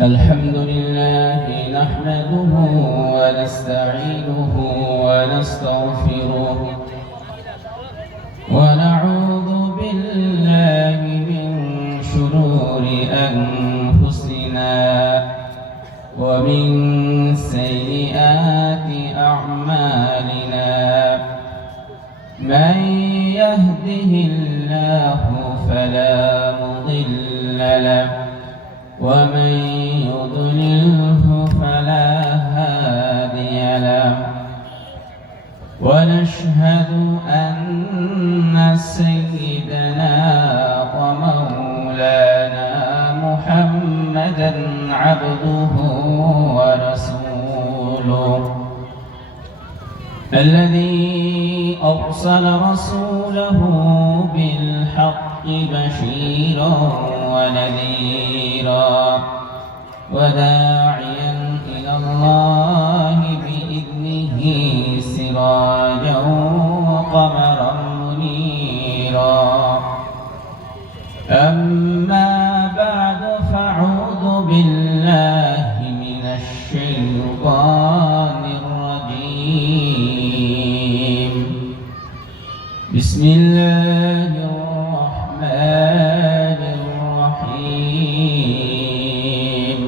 الحمد لله نحمده ونستعينه ونستغفره ونعوذ بالله من شرور أنفسنا ومن سيئات أعمالنا من يهده الله فلا مضل له ومن يضلله فلا هادي له ونشهد أن سيدنا ومولانا محمدا عبده ورسوله الذي أرسل رسوله بالحق بشيرا ونذيرا وداعيا إلى الله بإذنه سراجا وقمرا منيرا أما بعد فأعوذ بالله من الشيطان الرجيم بسم الله الرحمن الرحيم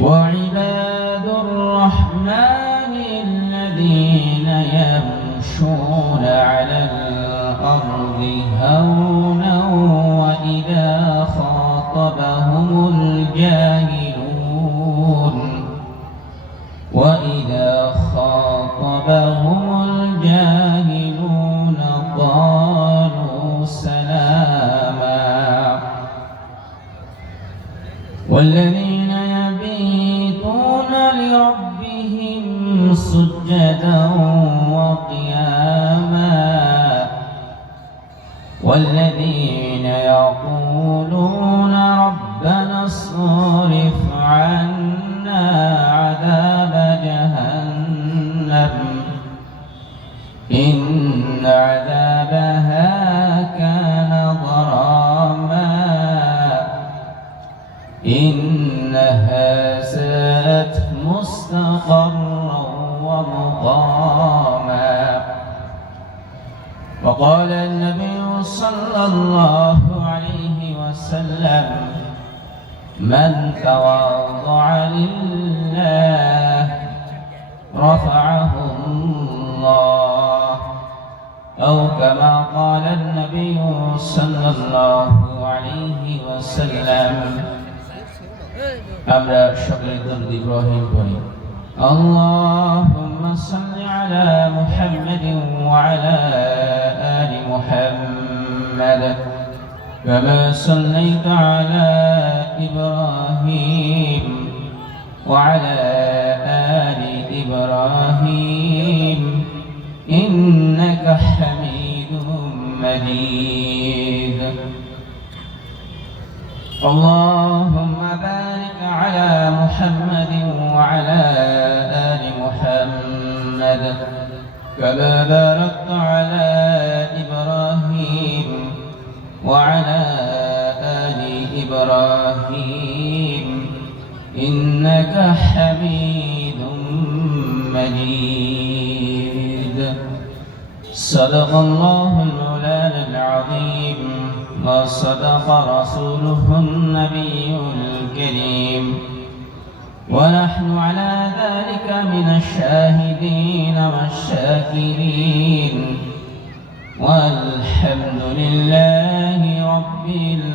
وعباد الرحمن الذين يمشون على الأرض هونا وإذا خاطبهم الجاهلون قالوا سلاما والذين يبيتون لربهم سجدا وقياما والذين يقولون ربنا اصرف عنا عذاب جهنم إن عذابها كان غراما إنها ساءت مستقرا ومقاما وقال النبي صلى الله عليه وسلم من تواضع لله رفعه الله أو كما قال النبي صلى الله عليه وسلم আমরা সকলে দরুদ ইব্রাহিম পড়ি اللهم صل على محمد وعلى آل محمد كما صليت على إبراهيم وعلى آل إبراهيم إنك حميد مجيد اللهم بارك على محمد وعلى آل محمد كما باركت على إبراهيم وعلى آل إبراهيم إنك حميد مجيد صدق الله المولانا العظيم وصدق رسوله النبي الكريم ونحن على ذلك من الشاهدين والشاكرين والحمد لله رب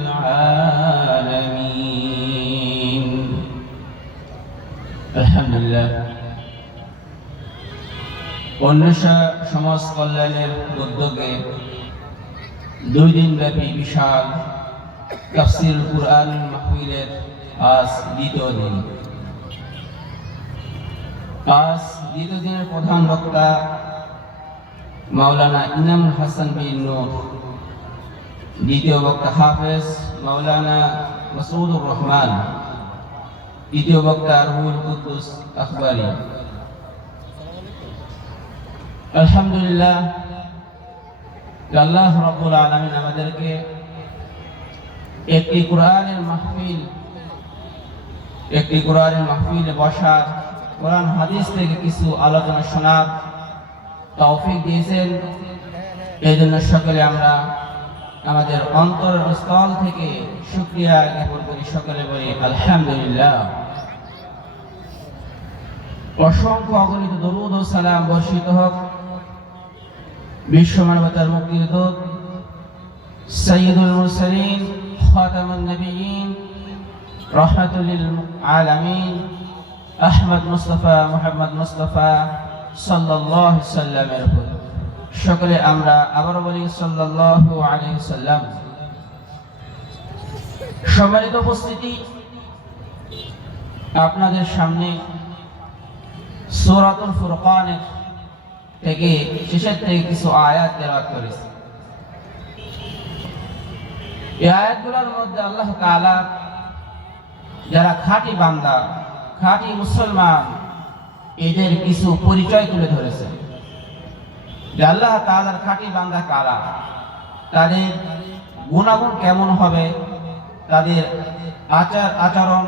العالمين الحمد لله অন্বেষা সমাজ কল্যাণের উদ্যোগে 2 দিন ব্যাপী বিশাল তাফসীরুল কুরআন মাহফিলের আজ দ্বিতীয় দিন। আজ দ্বিতীয় দিনের প্রধান বক্তা মাওলানা ইনামুল হাসান বিন নূর, দ্বিতীয় বক্তা হাফেজ মাওলানা মাসউদুর রহমান, তৃতীয় বক্তা রুহুল কুদ্দুস আখবারি। আলহামদুলিল্লাহ, আল্লাহ রাব্বুল আলামিন আমাদেরকে একটি কোরআনের মাহফিল একটি কোরআনের মাহফিলে বসার, কোরআন হাদিস থেকে কিছু আলোচনা শোনার তৌফিক দিয়েছেন। এই জন্য সকলে আমরা আমাদের অন্তরের স্থল থেকে শুকরিয়া জ্ঞাপন করি, সকলে বলি আলহামদুলিল্লাহ। অসংখ্য অগণিত দরুদ ও সালাম বর্ষিত হোক বিশ্ব মানবতার মুক্তির দূত সাইয়্যিদুল মুরসালিন খাতামুন নবিয়্যিন রাহমাতুল লিল আলামিন আহমদ মুস্তাফা মুহাম্মদ মুস্তাফা সাল্লাল্লাহু আলাইহি ওয়াসাল্লামের উপর সকলে আমরা আবার বলি সাল্লাল্লাহু আলাইহি ওয়াসাল্লাম। সম্মানিত উপস্থিতি, আপনাদের সামনে সূরাতুল ফুরকানের থেকে শেষের থেকে কিছু আয়াত তেলাওয়াত করেছি। এই আয়াতগুলোর মধ্যে আল্লাহ তাআলা যারা খাঁটি বান্দা, খাঁটি মুসলমান, এদের কিছু পরিচয় তুলে ধরেছেন যে আল্লাহ তাআলার খাঁটি বান্দা কারা, তাদের গুণাগুণ কেমন হবে, তাদের আচরণ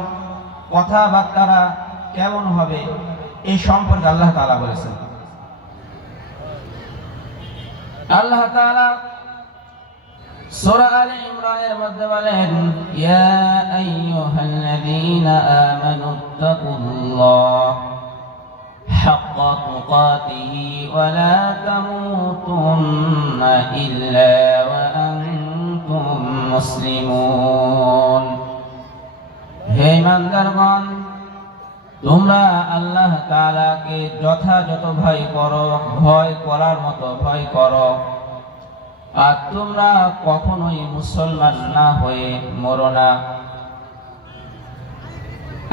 কথাবার্তা কেমন হবে, এই সম্পর্কে আল্লাহ তাআলা বলেছেন। আল্লাহ তাআলা সূরা আলে ইমরানের মধ্যে বলেন, ইয়া আইয়ুহাল্লাযীনা আমানুত্তাকুল্লাহ হাক্কা তুকাতিহি ওয়া লা তামুতুন্না ইল্লা ওয়া আনতুম মুসলিমুন। হে ঈমানদারগণ, তোমরা আল্লাহ তাআলাকে যথাযথ ভয় করো, ভয় করার মতো ভয় করো, আর তোমরা কখনোই মুসলমান না হয়ে মরো না।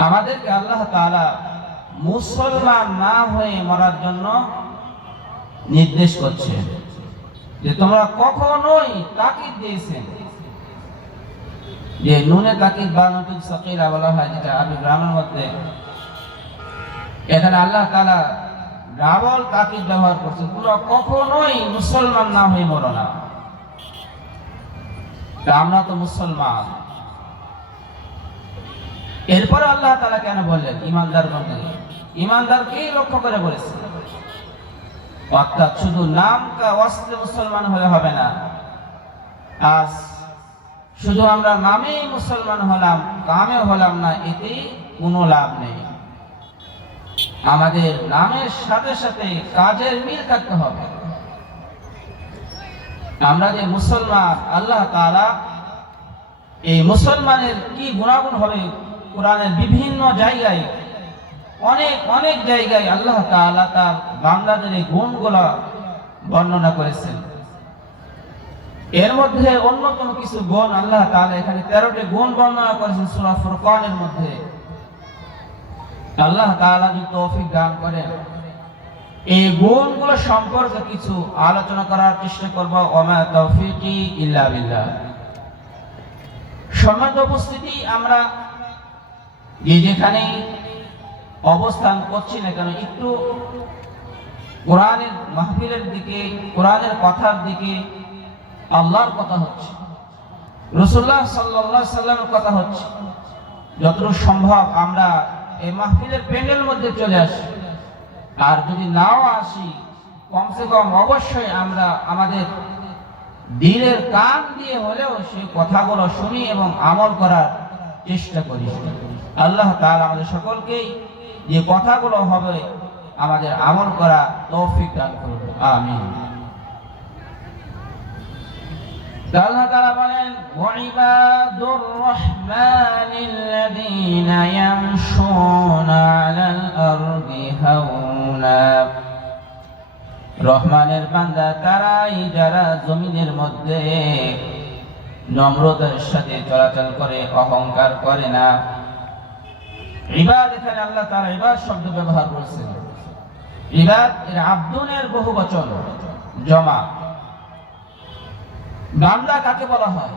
আমাদেরকে আল্লাহ তাআলা মুসলমান না হয়ে মরার জন্য নির্দেশ করছে, যে তোমরা কখনোই তাকিদ দিয়েছেন, যে নুনে তাকিদ বা নুতুল সাকিলা বলা হয়, যেটা আরবি গ্রামের মধ্যে, এখানে আল্লাহ তাআলা ডাবল তাকিদ ব্যবহার করছে, তোমরা কখনোই মুসলমান না হয়ে মরো না। আমরা তো মুসলমান। এরপর আল্লাহ তাআলা কেন বললেন ঈমানদারগণকে? ঈমানদারকেই লক্ষ্য করে বলেছে, অর্থাৎ শুধু নাম কা ওয়াস্তে মুসলমান হলে হবে না। আজ শুধু আমরা নামেই মুসলমান হলাম, কামে হলাম না, এতে কোনো লাভ নেই। আমাদের নামের সাথে সাথে কাজের মিল থাকতে হবে। আমরা যে মুসলমান, আল্লাহ তাআলা এই মুসলমানের কি গুণাগুণ হবে, কোরআনের বিভিন্ন জায়গায় অনেক অনেক জায়গায় আল্লাহ তাআলা তার বান্দাদের এই গুণগুলো বর্ণনা করেছেন। এর মধ্যে অন্যতম কিছু গুণ আল্লাহ তাআলা এখানে 13টি গুণ বর্ণনা করেছেন সূরা ফুরকানের মধ্যে। আল্লাহ তাআলা যদি তৌফিক দান করেন, এই গুণগুলো সম্পর্কে কিছু আলোচনা করার চেষ্টা করব। ওমা তৌফিকি ইল্লা বিল্লাহ। সম্মানিত উপস্থিতি, আমরা যেখানে অবস্থান করছি না কেন, একটু কোরআনের মাহফিলের দিকে, কোরআনের কথার দিকে, আল্লাহর কথা হচ্ছে, রাসূলুল্লাহ সাল্লাল্লাহু আলাইহি সাল্লামের কথা হচ্ছে। যতটুকু সম্ভব আমরা এই মাহফিলের প্যান্ডেলের মধ্যে চলে আসি, আর যদি নাও আসি, কমসে কম অবশ্যই আমরা আমাদের দিলের কান দিয়ে হলেও সেই কথাগুলো শুনি এবং আমল করার চেষ্টা করি। আল্লাহ তাআলা আমাদের সকলকেই যে কথাগুলো হবে আমাদের আমল করা তৌফিক দান করুন, আমিন। আল্লাহ তাআলা বলেন, ওয়াইবাদুর রহমানিল্লাযীনা ইয়ামশুনা আলাল আরদি হাওনা। রহমানের বান্দা তারাই যারা জমিনের মধ্যে নম্রতার সাথে চলাচল করে, অহংকার করে না। ইবাদ, এখানে আল্লাহ তাআলা ইবাদ শব্দ ব্যবহার করেছেন। ইবাদ এর আব্দুনের বহুবচন জমা। বান্দা কাকে বলা হয়?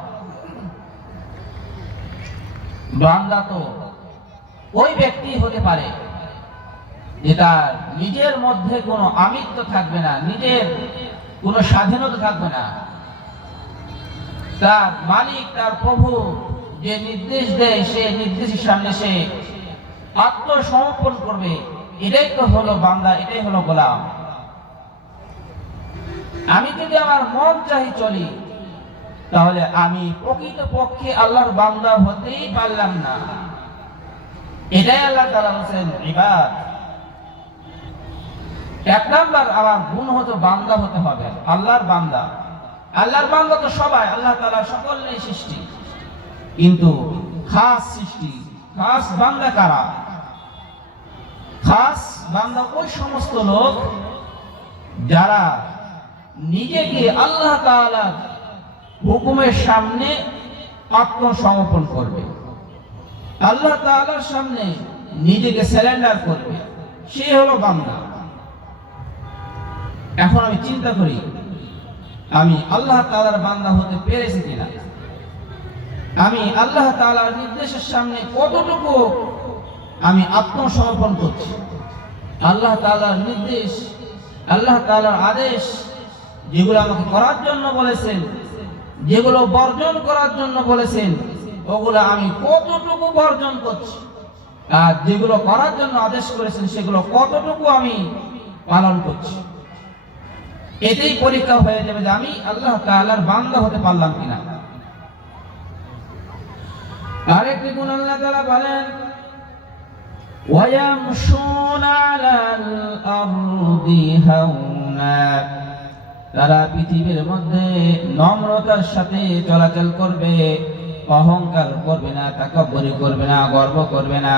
বান্দা তো ওই ব্যক্তি হতে পারে যে তার নিজের মধ্যে কোনো আমিত্ব থাকবে না, নিজের কোনো স্বাধীনতা থাকবে না। তার মালিক, তার প্রভু যে নির্দেশ দেয়, সে নির্দেশের সামনে সে আত্মসমর্পণ করবে, এটাই তো হলো বান্দা, এটাই হলো গোলাম। আমি যদি আমার মন চাহি চলি, তাহলে আমি প্রকৃত পক্ষে আল্লাহর বান্দা হতেই পারলাম না। এটাই আল্লাহ তাআলা বলেন ইবাদ। এক নাম্বার আমার গুণ হতো বান্দা হতে হবে, আল্লাহর বান্দা। আল্লাহর বান্দা তো সবাই, আল্লাহ তাআলা সকলেই সৃষ্টি, কিন্তু খাস সৃষ্টি, খাস বান্দা কারা? খাস বান্দা ওই সমস্ত লোক যারা নিজেকে আল্লাহ তাআলার হুকুমের সামনে আত্মসমর্পণ করবে, আল্লাহ তাআলার সামনে নিজেকে সারেন্ডার করবে, সে হলো বান্দা। এখন আমি চিন্তা করি আমি আল্লাহ তাআলার বান্দা হতে পেরেছি কিনা, আমি আল্লাহ তাআলার নির্দেশের সামনে কতটুকু আমি আত্মসমর্পণ করছি। আল্লাহ তাআলার নির্দেশ, আল্লাহ তাআলার আদেশ যেগুলো আমাকে করার জন্য বলেছেন, যেগুলো বর্জন করার জন্য বলেছেন, ওগুলো আমি কতটুকু বর্জন করছি, আর যেগুলো করার জন্য আদেশ করেছেন সেগুলো কতটুকু আমি পালন করছি। এতেই পরীক্ষা হয়ে যাবে যে আমি আল্লাহ তাআলার বান্দা হতে পারলাম কিনা। আরেকটি গুণ আল্লাহ তাআলা বলেন ওয়ায়ামশুনা আলাল আরদি হাওনা, তারা পৃথিবীর মধ্যে নম্রতার সাথে চলাচল করবে, অহংকার করবে না, তাকাব্বুরি করবে না, গর্ব করবে না।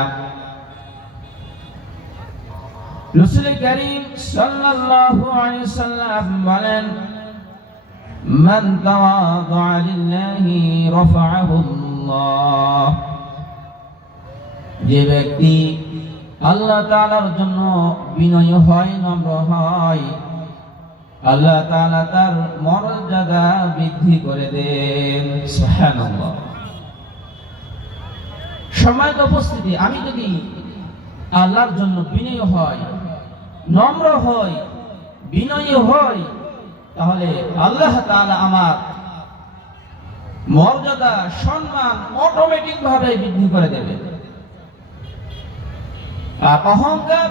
রাসূল কারীম সাল্লাল্লাহু আলাইহি ওয়াসাল্লাম বলেন মান তাওয়াদা লিল্লাহি রাফা'াহু আল্লাহ, যে ব্যক্তি আল্লাহ তাআলার জন্য বিনয়ী হয়, নম্র হয়, আল্লাহ তাআলা তার মর্যাদা বৃদ্ধি করে দেন। সুবহানাল্লাহ। সম্মানিত উপস্থিতি, আমি যদি আল্লাহর জন্য বিনয়ী হই, নম্র হই, বিনয়ী হই, তাহলে আল্লাহ তাআলা আমার মর্যাদা, সম্মান অটোমেটিক ভাবে বৃদ্ধি করে দেবে। আর অহংকার,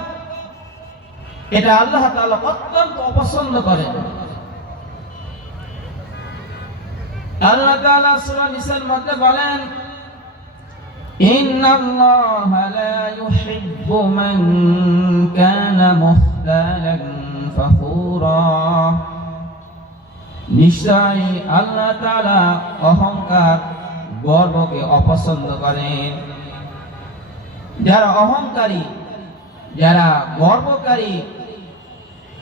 এটা আল্লাহ তাআলা অত্যন্ত অপছন্দ করেন। আল্লাহ তাআলা সূরা নিসার মধ্যে বলেন ইন্নাল্লাহা লা ইউহিব্বু মান কানা মুখতালান ফাখুরা, নিশ্চয়ই আল্লাহ তাআলা অহংকার, গর্বকে অপছন্দ করেন। যারা অহংকারী, যারা গর্বকারী,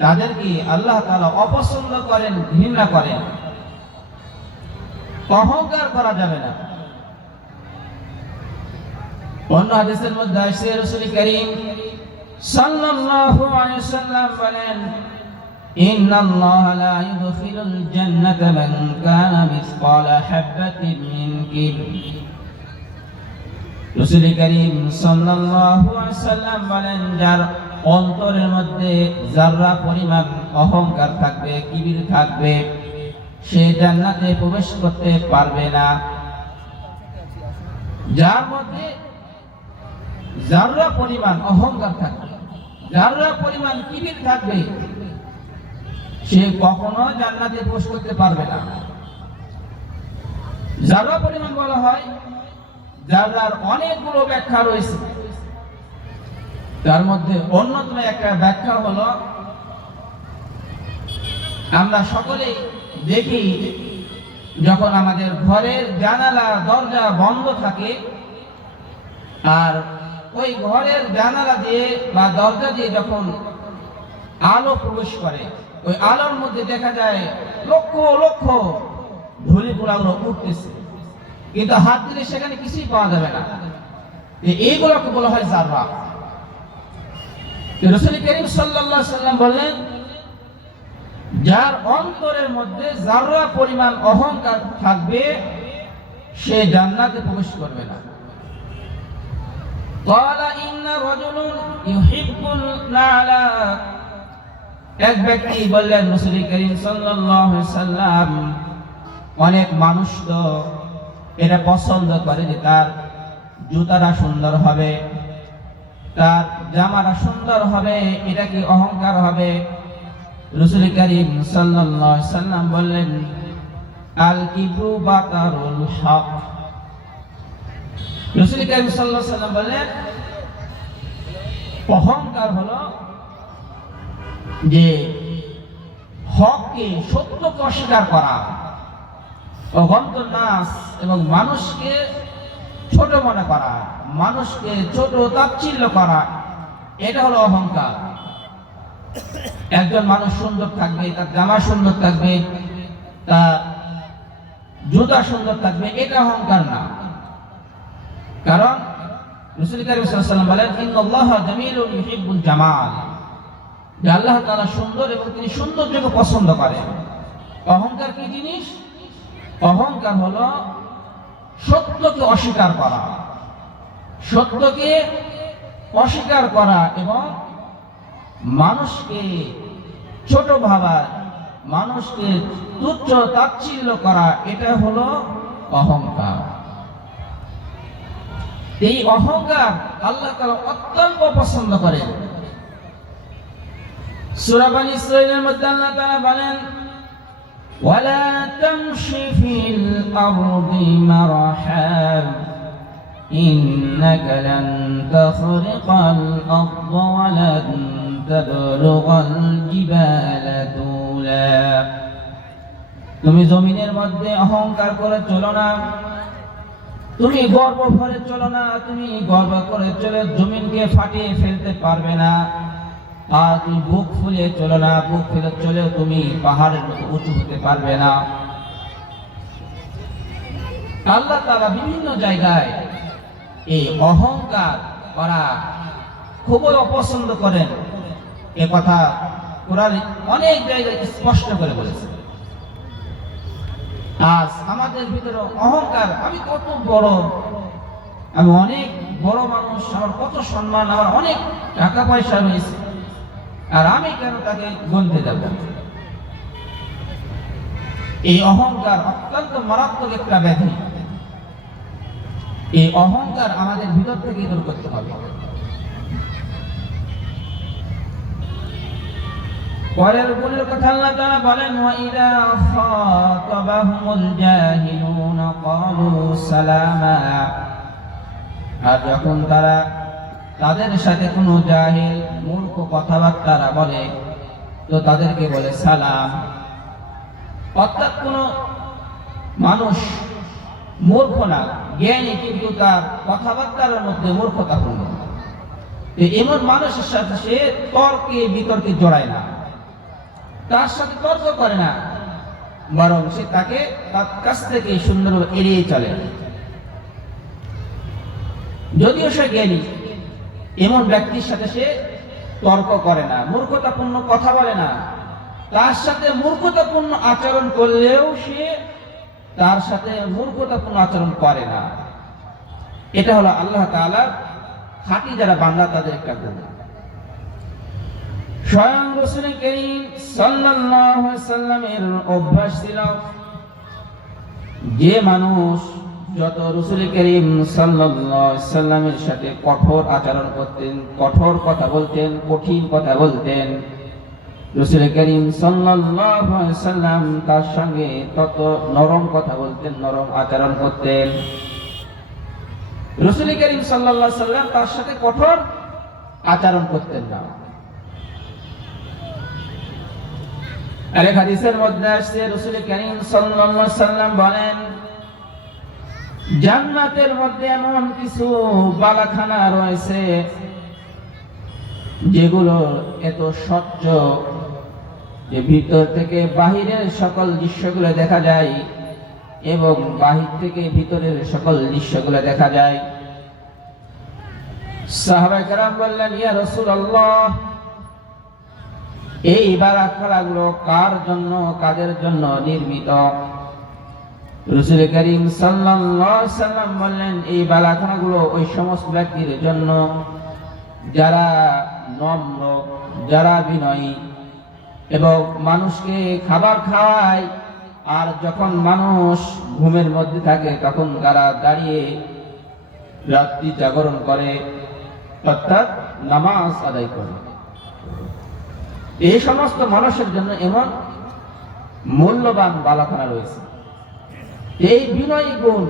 তাদেরকে আল্লাহ তাআলা অপছন্দ করেন, ঘৃণা করেন। অহংকার করা যাবে না। অন্য হাদিসের মধ্যে আসছে রাসূল কারীম সাল্লাল্লাহু আলাইহি ওয়াসাল্লাম বলেন ইন্নাল্লাহা লা ইউদখিলুল জান্নাতা মান কানা মিসকালা হাববাতিন মিন কিবর। রাসূল কারীম সাল্লাল্লাহু আলাইহি ওয়াসাল্লাম বলেন যার অন্তরের মধ্যে যাররা পরিমাণ অহংকার থাকবে, কিবির থাকবে, সে জান্নাতে প্রবেশ করতে পারবে না। যার মধ্যে যাররা পরিমাণ অহংকার থাকবে, যাররা পরিমাণ কিবির থাকবে, সে কখনো জান্নাতে প্রবেশ করতে পারবে না। যাররা পরিমাণ বলা হয়, যাররার অনেকগুলো ব্যাখ্যা রয়েছে। তার মধ্যে অন্যতম একটা ব্যাখ্যা হলো, আমরা সকলেই দেখি যখন আমাদের ঘরের জানালা দরজা বন্ধ থাকে, আর ওই ঘরের জানালা দিয়ে বা দরজা দিয়ে যখন আলো প্রবেশ করে, ওই আলোর মধ্যে দেখা যায় লক্ষ লক্ষ ধূলি পোড়াগুলো উঠতেছে, কিন্তু হাত দিলে সেখানে কিছুই পাওয়া যাবে না। এইগুলোকে বলা হয় যাররা। রাসূল কারীম সাল্লাল্লাহু আলাইহি ওয়াসাল্লাম বললেন যার অন্তরের মধ্যে যাররা পরিমাণ অহংকার থাকবে, সে জান্নাতে প্রবেশ করবে না। ক্বালা ইন্না রাজুলুন ইউহিব্বুল নালা, এক ব্যক্তি বললেন রাসূল কারীম সাল্লাল্লাহু আলাইহি ওয়াসাল্লাম অনেক মানুষ তো এটা পছন্দ করে যে তার জুতাটা সুন্দর হবে, তার জামাটা সুন্দর হবে, এটা কি অহংকার হবে? রাসূল করিম সাল্লাল্লাহু আলাইহি সাল্লাম বললেন, আল কিবরু বাতারুল হক। রাসূল করিম সাল্লাল্লাহু আলাইহি সাল্লাম বললেন, অহংকার হলো যে হককে, সত্যকে অস্বীকার করা, অগন্ত নাস এবং মানুষকে ছোট মনে করা, মানুষকে ছোট তাচ্ছিল্য করা, এটা হলো অহংকার। একজন মানুষ সুন্দর থাকবে, তার জামা সুন্দর থাকবে, তার জুতা সুন্দর থাকবে, এটা অহংকার না। কারণ রাসূল কারীম সাল্লাল্লাহু আলাইহি ওয়াসাল্লাম বলেন, ইন্নাল্লাহা জামিলুন ইউহিব্বুল জামাল, যে আল্লাহ তাআলা সুন্দর এবং তিনি সৌন্দর্যকে পছন্দ করেন। অহংকার কি জিনিস? অহংকার হলো সত্যকে অস্বীকার করা, সত্যকে অস্বীকার করা এবং মানুষকে ছোট ভাবা, মানুষকে তুচ্ছ তাচ্ছিল্য করা, এটা হলো অহংকার। এই অহংকার আল্লাহ তাআলা অত্যন্ত পছন্দ করেন। সূরা বনী ইসরাঈলের মধ্যে আল্লাহ তাআলা বলেন, ওয়ালা তামশি ফিল আরদি মারহা ইন্নাকা লান তাখরিকাল আরদা ওয়া লান তাবলুগাল জিবালা তুলা। তুমি জমিনের মধ্যে অহংকার করে চলো না, তুমি গর্ব ভরে চলো না, তুমি গর্ব করে চলে জমিনকে ফাটিয়ে ফেলতে পারবে না। আর তুমি বুক ফুলে চলো না, বুক ফুলে চলেও তুমি পাহাড়ের মতো উঁচু হতে পারবে না। আল্লাহ তাআলা বিভিন্ন জায়গায় এই অহংকার করা খুবই অপছন্দ করেন। এ কথা কোরআন অনেক জায়গায় স্পষ্ট করে বলেছে। আজ আমাদের ভিতরে অহংকার, আমি কত বড়, আমি অনেক বড় মানুষ, আমার কত সম্মান, আমার অনেক টাকা পয়সা রয়েছে, আর আমি কেন তাকে গুনতে যাব? এই অহংকার অত্যন্ত মারাত্মক একটা ব্যাধি। এই অহংকার আমাদের ভিতর থেকে দূর করতে হবে। পরের গুণের কথা আল্লাহ তাআলা বলেন, ওয়া ইযা খাতাবাহুমুল জাহিলুনা ক্বালু সালামা। আর যখন তারা তাদের সাথে কোনো জাহিল মূর্খ কথাবার্তা বলে, তো তাদেরকে বলে সালাম। অর্থাৎ কোনো মানুষ মূর্খ না, জ্ঞানী, কিন্তু তার কথাবার্তার মধ্যে মূর্খতাপূর্ণ। এমন মানুষের সাথে সে তর্কে বিতর্কে জড়ায় না, তার সাথে তর্ক করে না, বরং সে তাকে তার কাছ থেকে সুন্দর এড়িয়ে চলে। যদিও সে জ্ঞানী, এমন ব্যক্তির সাথে সে তর্ক করে না, মূর্খতাপূর্ণ কথা বলে না, তার সাথে মূর্খতাপূর্ণ আচরণ করলেও সে তার সাথে মূর্খতাপূর্ণ আচরণ করে না। এটা হলো আল্লাহ তাআলার খাঁটি যারা বান্দা তাদের একটা গুণ। স্বয়ং রাসূল করিম সাল্লাল্লাহু আলাইহি সাল্লামের অভ্যাস ছিল, যে মানুষ যত রাসূল করিম সাল্লাল্লাহু আলাইহি সাল্লামের সাথে কঠোর আচরণ করতেন, কঠোর কথা বলতেন, কঠিন কথা বলতেন, রাসূল করিম সাল্লাল্লাহু আলাইহি সাল্লাম তার সঙ্গে তত নরম কথা বলতেন, নরম আচরণ করতেন। রাসূল করিম সাল্লাল্লাহু আলাইহি সাল্লাম তার সাথে কঠোর আচরণ করতেন না। আরেক হাদিসের মধ্যে আসছে, রাসূল করিম সাল্লাল্লাহু আলাইহি সাল্লাম বলেন, জান্নাতের মধ্যে এমন কিছু বালাখানা রয়েছে যেগুলো এত স্বচ্ছ যে ভিতর থেকে বাহিরের সকল দৃশ্যগুলো দেখা যায় এবং বাহির থেকে ভিতরের সকল দৃশ্যগুলো দেখা যায়। সাহাবায়ে কেরাম বললেন, ইয়া রাসূলুল্লাহ, এই বালাখানাগুলো কার জন্য, কাদের জন্য নির্মিত? রাসূল করিম সাল্লাল্লাহু আলাইহি সাল্লাম বললেন, এই বালাখানাগুলো ওই সমস্ত ব্যক্তির জন্য যারা নম্র, যারা বিনয়ী এবং মানুষকে খাবার খাওয়ায়, আর যখন মানুষ ঘুমের মধ্যে থাকে তখন তারা দাঁড়িয়ে রাত্রি জাগরণ করে, অর্থাৎ নামাজ আদায় করে। এই সমস্ত মানুষের জন্য এমন মূল্যবান বালাখানা রয়েছে। এই বিনয়ী গুণ,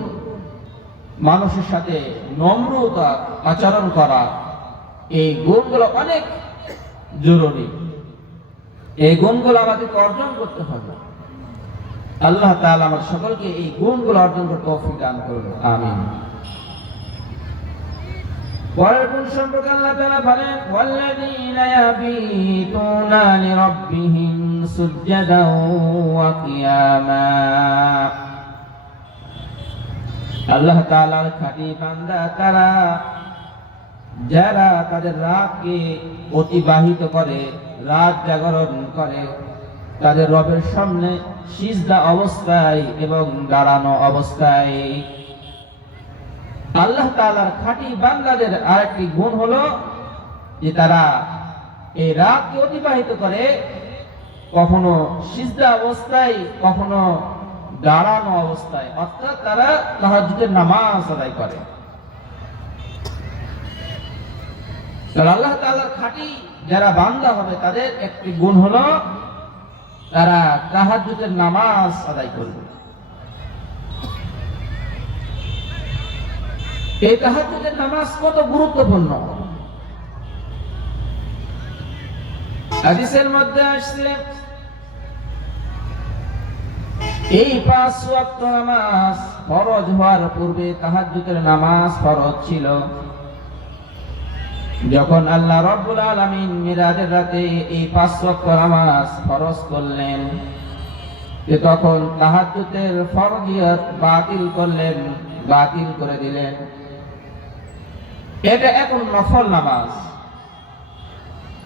মানুষের সাথে নম্রতা আচরণ করা, এই গুণগুলো অনেক জরুরি। এই গুণগুলো আমাদেরকে অর্জন করতে হবে। আল্লাহ তাআলা আমাদের সকলকে এই গুণগুলো অর্জন করতে তৌফিক দান করুন, আমিন। পরের গুণ সম্পর্কে আল্লাহ তাআলা বলেন, ওয়াল্লাযীনা ইয়াবিতুনা লিরাব্বিহিম সুজদাও ওয়া কিয়ামা। আল্লাহ তাআলার খাঁটি বান্দা তারা যারা তাদের রাতকে অতিবাহিত করে, রাত জাগরণ করে তাদের রবের সামনে সিজদা অবস্থায় এবং দাঁড়ানো অবস্থায়। আল্লাহ তাআলার খাঁটি বান্দাদের আরেকটি গুণ হলো যে তারা এই রাতকে অতিবাহিত করে কখনো সিজদা অবস্থায়, কখনো দাঁড়ানো অবস্থায়, অর্থাৎ তারা তাহাজ্জুদের নামাজ আদায় করে। আল্লাহ তাআলার খাঁটি যারা বান্দা হবে তাদের একটি গুণ হলো তারা তাহাজ্জুদের নামাজ আদায় করবে। এই তাহাজ্জুদের নামাজ কত গুরুত্বপূর্ণ। হাদিসের মধ্যে আসছে এই 5 ওয়াক্ত নামাজ ফরজ হওয়ার পূর্বে তাহাজ্জুদের নামাজ ফরজ ছিল। যখন আল্লাহ রাব্বুল আলামিন মিরাজের রাতে এই 5 ওয়াক্ত নামাজ ফরজ করলেন, তখন তাহাজ্জুদের ফরজিয়ত বাতিল করলেন, বাতিল করে দিলেন। এটা এখন নফল নামাজ।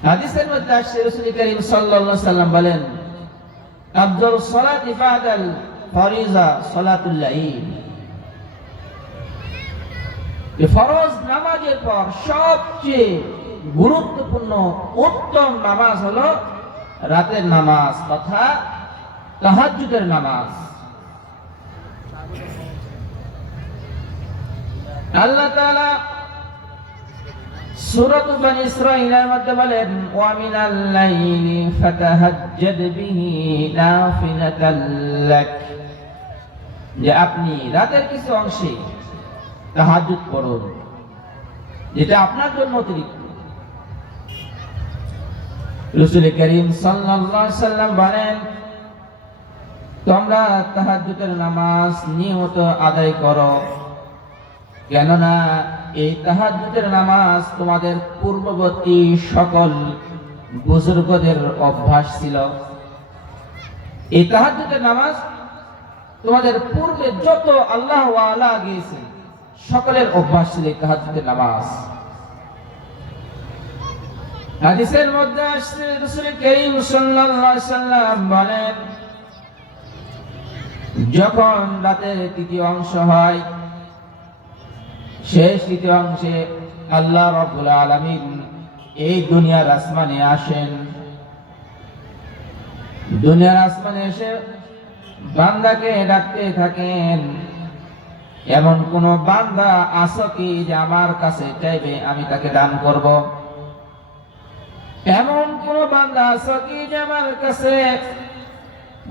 হাদিসের মধ্যে আসছে রাসূল করিম সাল্লাল্লাহু আলাইহি সাল্লাম বলেন, আফদালুস সালাতি বাদাল ফরিজা সালাতুল লাইল। ফরজ নামাজের পর সবচেয়ে গুরুত্বপূর্ণ উত্তম নামাজ হলো রাতের নামাজ তথা তাহাজ্জুদের নামাজ। আল্লাহ তাআলা সূরা বনী ইসরাঈলের মধ্যে বলেন, ওয়া মিনাল লাইলি ফাতাহাজ্জাদ বিহি নাফিলাতাল লাক, যে আপনি রাতের কিছু অংশে তাহাজ্জুদ পড়ুন, যেটা আপনার জন্য অতিরিক্ত। রাসূল করিম সাল্লাল্লাহু আলাইহি সাল্লাম বলেন, তোমরা তাহাজ্জুদের নামাজ নিয়মিত আদায় করো, কেননা এই তাহাজ্জুদের নামাজ তোমাদের পূর্ববর্তী সকল বুজুর্গদের অভ্যাস ছিল। এই তাহাজ্জুদের নামাজ তোমাদের পূর্বে যত আল্লাহ ওয়ালা গিয়েছে সকলের অভ্যাস ছিল এই তাহাজ্জুদের নামাজ। হাদিসের মধ্যে আসছে রাসূল করিম সাল্লাল্লাহু আলাইহি সাল্লাম বলেন, যখন রাতের তৃতীয় অংশ হয়, শেষ তৃতীয় অংশে আল্লাহ রাব্বুল আলামিন এই দুনিয়ার আসমানে আসেন। দুনিয়ার আসমানে এসে বান্দাকে ডাকতে থাকেন, এমন কোন বান্দা আছে কি যে আমার কাছে চাইবে আমি তাকে দান করব? এমন কোন বান্দা আছে কি যে আমার কাছে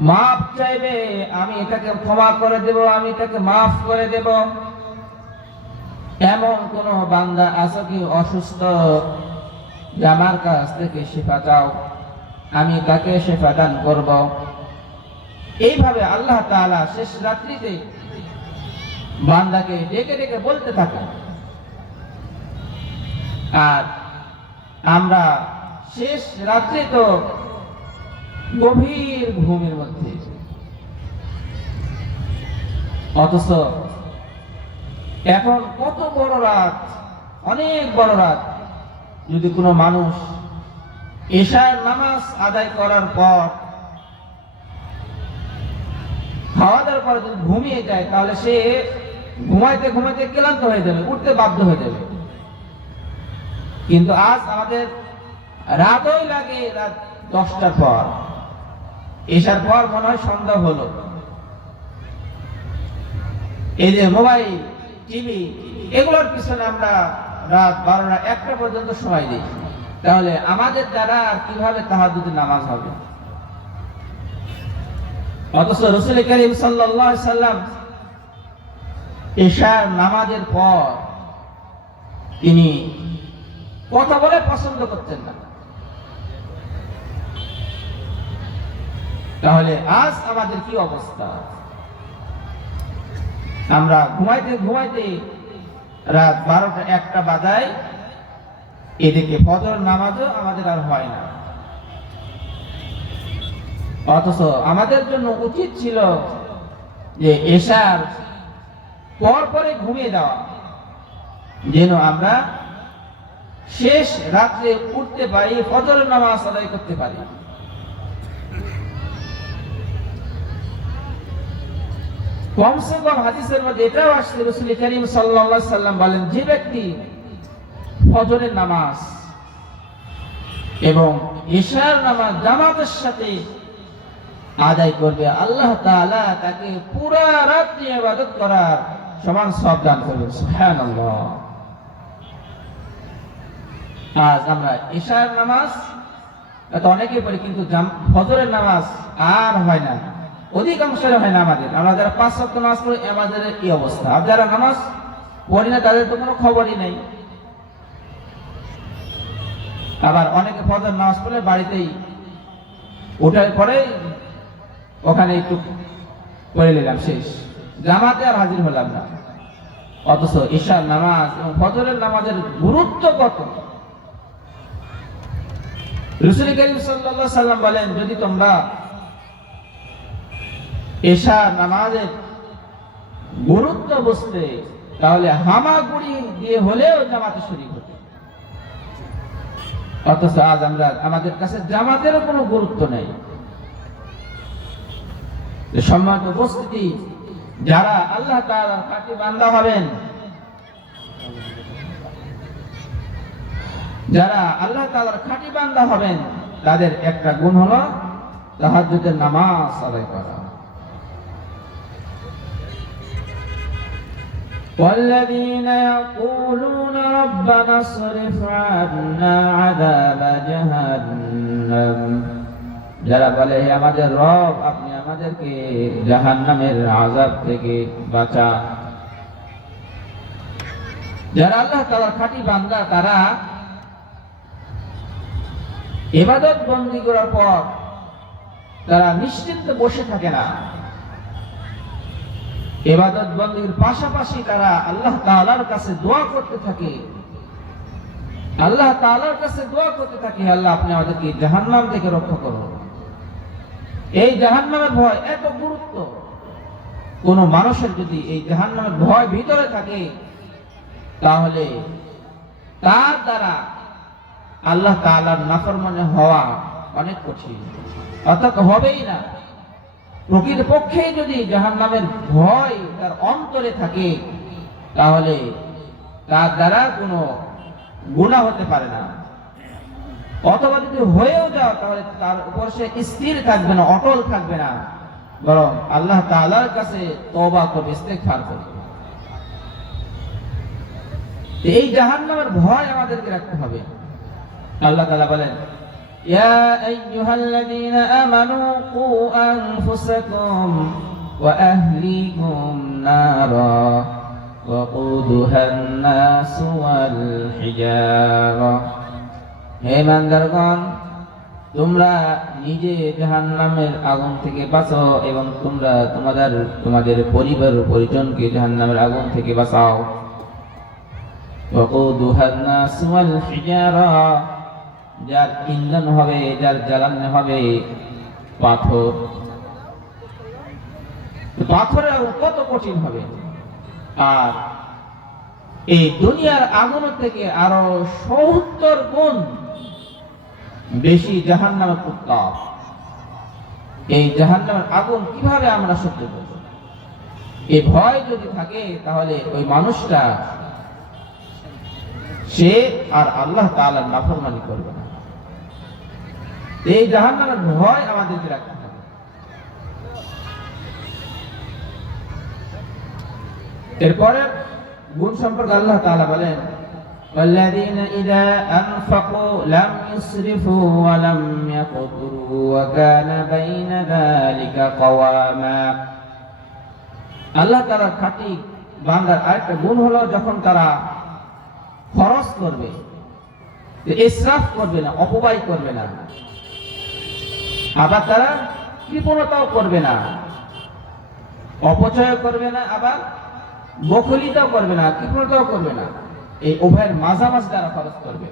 মাফ চাইবে, আমি তাকে ক্ষমা করে দেব, আমি তাকে মাফ করে দেব? এমন কোন বান্দা আছে কি অসুস্থ, যে আমার কাছ থেকে শিফা চাও, আমি তাকে শিফা দান করব? এইভাবে আল্লাহ তাআলা শেষ রাত্রিতে বান্দাকে ডেকে ডেকে বলতে থাকেন। আর আমরা শেষ রাত্রে তো গভীর ঘুমের মধ্যে, অথচ এখন কত বড় রাত, অনেক বড় রাত, যদি কোনো মানুষ এশার নামাজ আদায় করার পর খাওয়া দাওয়ার পরে যদি ঘুমিয়ে যায়, তাহলে সে ঘুমাইতে ঘুমাইতে ক্লান্ত হয়ে যাবে, উঠতে বাধ্য হয়ে যাবে। কিন্তু আজ আমাদের রাতই লাগে রাত 10টার পর, এশার পর মনে হয় সন্ধ্যা হলো। এই যে মোবাইল, টিভি, এগুলোর পিছনে আমরা রাত 12টা 1টা পর্যন্ত সময় দিই, তাহলে আমাদের দ্বারা কিভাবে তাহাজ্জুদের নামাজ হবে? অথচ রাসূল করিম সাল্লাল্লাহু আলাইহি সাল্লাম ইশার নামাজের পর তিনি কথা বলে পছন্দ করতেন না। তাহলে আজ আমাদের কি অবস্থা? আমরা ঘুমাইতে ঘুমাইতে রাত 12টা 1টা বাজায়, এদিকে ফজর নামাজও আমাদের আর হয় না। অথচ আমাদের জন্য উচিত ছিল যে এশার পর পরে ঘুমিয়ে যাওয়া, যেন আমরা শেষ রাত্রে উঠতে পারি, ফজরের নামাজ আদায় করতে পারি। কমসে কম হাদিসের মধ্যে এটাও আসছে, রাসূল করিম সাল্লাল্লাহু আলাইহি সাল্লাম বলেন, যে ব্যক্তি ফজরের নামাজ এবং ইশার নামাজ জামাতের সাথে আদায় করবে, আল্লাহ তাআলা তাকে পুরো রাত্রি ইবাদত করার সমান সওয়াব দান করবেন। সুবহানাল্লাহ। আজ আমরা ইশার নামাজ তো অনেকেই পড়ি, কিন্তু ফজরের নামাজ আর হয় না, অধিকাংশ হয় না আমাদের। আমরা যারা 5 ওয়াক্ত নামাজ পড়ি আমাদের এই অবস্থা, আর যারা নামাজ পড়ি না তাদের তো কোনো খবরই নেই। আবার অনেকে ফজর নামাজ পড়লে বাড়িতেই ওঠার পরে ওখানে একটু পড়ে নিলাম, শেষ, জামাতে আর হাজির হলাম না। অথচ ইশার নামাজ এবং ফজরের নামাজের গুরুত্ব কত! রাসূল করিম সাল্লাল্লাহু আলাইহি সাল্লাম বলেন, যদি তোমরা ইশার নামাজের গুরুত্ব বুঝতে, তাহলে হামাগুড়ি দিয়ে হলেও জামাতে শরীক হতে। অথচ আজ আমরা, আমাদের কাছে জামাতেরও কোনো গুরুত্ব নেই। সম্মানিত উপস্থিতি, যারা আল্লাহ তাআলার খাঁটি বান্দা হবেন, যারা আল্লাহ তাআলার খাঁটি বান্দা হবেন, তাদের একটা গুণ হলো তাহাজ্জুদের নামাজ আদায় করা। والذين يقولون ربنا اصرف عنا عذاب جهنم, যারা বলে, হে আমাদের রব, আপনি আমাদেরকে জাহান্নামের আযাব থেকে বাঁচান। যারা আল্লাহ তাআলার খাঁটি বান্দা, তারা ইবাদত বন্দী করার পর তারা নিশ্চিন্তে বসে থাকে না। ইবাদত বন্দির পাশাপাশি তারা আল্লাহ তাআলার কাছে দোয়া করতে থাকে, আল্লাহ তাআলার কাছে দোয়া করতে থাকে, আল্লাহ আপনি আমাদেরকে জাহান্নাম থেকে রক্ষা করুন। এই জাহান্নামের ভয় এত গুরুত্ব, কোন মানুষের যদি এই জাহান্নামের ভয় ভিতরে থাকে, তাহলে তার দ্বারা আল্লাহ তাআলার নাফরমানি হওয়া অনেক কঠিন, অর্থাৎ হবেই না। প্রকৃতপক্ষে যদি জাহান্নামের ভয় তার অন্তরে থাকে, তাহলে তার দ্বারা কোনো গুনাহ হতে পারে না। অথবা যদি হয়েও যাও, তাহলে তার উপর সে স্থির থাকবে না, অটল থাকবে না, বরং আল্লাহ তাআলার কাছে তওবা করবে, ইস্তেগফার করবে। এই জাহান্নামের ভয় আমাদেরকে রাখতে হবে। আল্লাহ তাআলা বলেন, ইয়া আইয়ুহাল্লাযীনা আমানু কু আনফুসাকুম ওয়া আহলিকুম নারা ওয়াকুদুহান নাস ওয়াল হিজারা, হে ইমানদারগণ, তোমরা নিজে জাহান্নামের আগুন থেকে বাঁচো এবং তোমরা তোমাদের পরিবার পরিজনকে জাহান্নামের আগুন থেকে বাঁচাও। ওয়াকুদুহান নাস ওয়াল হিজারা, যার ইন্ধন হবে, যার জ্বালানি হবে পাথর। পাথরের কত কঠিন হবে, আর এই দুনিয়ার আগুন থেকে আরো ৭০ গুণ বেশি জাহান্নামের উত্তাপ। এই জাহান্নামের আগুন কিভাবে আমরা সহ্য করব? এই ভয় যদি থাকে, তাহলে ওই মানুষটা সে আর আল্লাহ তাআলার নাফরমানি করবে না। এই জাহান্নামের ভয় আমাদেরকে রাখতে হবে। এরপরে গুণ সম্পর্কে আল্লাহ তাআলা বলেন, والذين إذا أنفقوا لم يسرفوا ولم يقتروا وكان بين ذلك قواما আল্লাহ তাআলা খাঁটি বান্দার আরেকটা গুণ হলো যখন তারা খরচ করবে ইসরাফ করবে না, অপব্যয় করবে না, আবার তারা কৃপণতাও করবে না, অপচয় করবে না, আবার বখলিতাও করবে না, কৃপণতাও করবে না। এই উভয়ের মাঝামাঝি তারা খরচ করবে।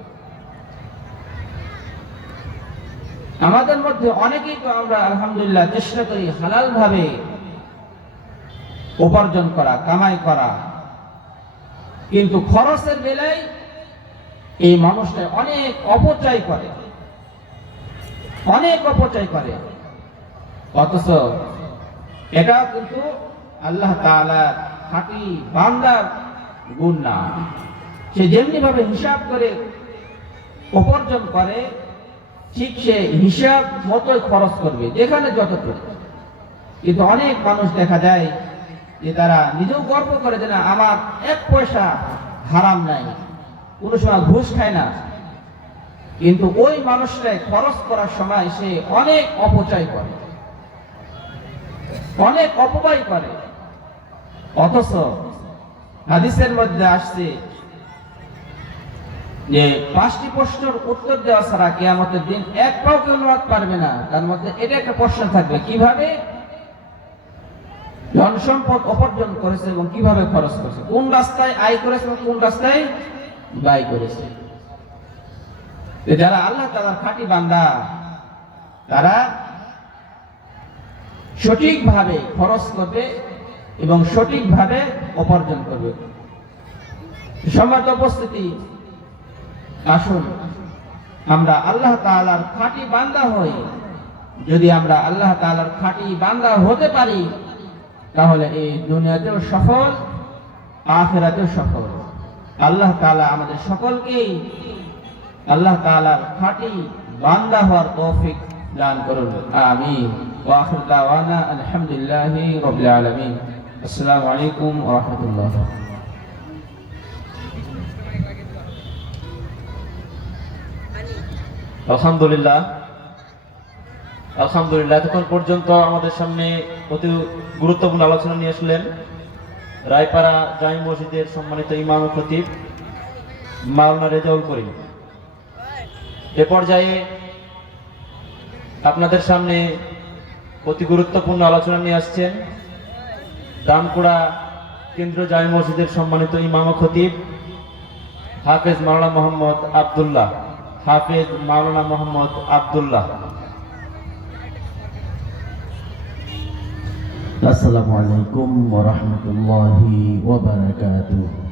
আমাদের মধ্যে অনেকেই তো আমরা আলহামদুলিল্লাহ চেষ্টা করি হালাল ভাবে উপার্জন করা, কামাই করা, কিন্তু খরচের বেলায় এই মানুষটা অনেক অপচয় করে, অনেক অপচয় করে। অথচ এটা কিন্তু আল্লাহ তাআলার খাঁটি বান্দার গুণ না। সে যেমনি ভাবে হিসাব করে উপার্জন করে ঠিক সে হিসাব মতোই খরচ করবে, যেখানে যতটুকু। কিন্তু অনেক মানুষ দেখা যায় যে তারা নিজেও গর্ব করে যে না আমার এক পয়সা হারাম নাই, কোনো সময় ঘুষ খায় না, কিন্তু ওই মানুষটাই খরচ করার সময় সে অনেক অপচয় করে, অনেক অপব্যয় করে। অথচ হাদিসের মধ্যে আসছে যে 5টি প্রশ্নের উত্তর দেওয়া ছাড়া কিয়ামতের দিন এক পাও কেউ নামাতে পারবে না। তার মধ্যে এটা একটা প্রশ্ন থাকবে, কিভাবে ধন সম্পদ উপার্জন করেছে এবং কিভাবে খরচ করেছে, কোন রাস্তায় আয় করেছে এবং কোন রাস্তায় ব্যয় করেছে। যারা আল্লাহ তাআলার খাঁটি বান্দা তারা সঠিকভাবে খরচ করবে এবং সঠিকভাবে উপার্জন করবে। সম্মানিত উপস্থিতি, আসুন আমরা আল্লাহ তাআলার খাঁটি বান্দা হই। যদি আমরা আল্লাহ তাআলার খাঁটি বান্দা হতে পারি তাহলে এই দুনিয়াতেও সফল, আখিরাতেও সফল। আল্লাহ তাআলা আমাদের সকলকেই আল্লাহ তাআলার খাঁটি বান্দা হওয়ার তৌফিক দান করুন, আমিন। ওয়া আখিরু দাওয়ানা আলহামদুলিল্লাহি রাব্বিল আলামিন। আসসালামু আলাইকুম ওয়া রাহমাতুল্লাহ। আলহামদুলিল্লাহ, আলহামদুলিল্লাহ। এতক্ষণ পর্যন্ত আমাদের সামনে অতি গুরুত্বপূর্ণ আলোচনা নিয়ে আসলেন রায়পাড়া জামি মসজিদের সম্মানিত ইমাম ও খতিব মাওলানা রেজাউল করিম। এ পর্যায়ে আপনাদের সামনে অতি গুরুত্বপূর্ণ আলোচনা নিয়ে আসছেন দামকুড়া কেন্দ্রীয় জামি মসজিদের সম্মানিত ইমাম ও খতিব হাফেজ মাওলানা মোহাম্মদ আব্দুল্লাহ। হাফেজ মাওলানা মোহাম্মদ আব্দুল্লাহ। আসসালামু আলাইকুম ওয়া রাহমাতুল্লাহি ওয়া বারাকাতুহু।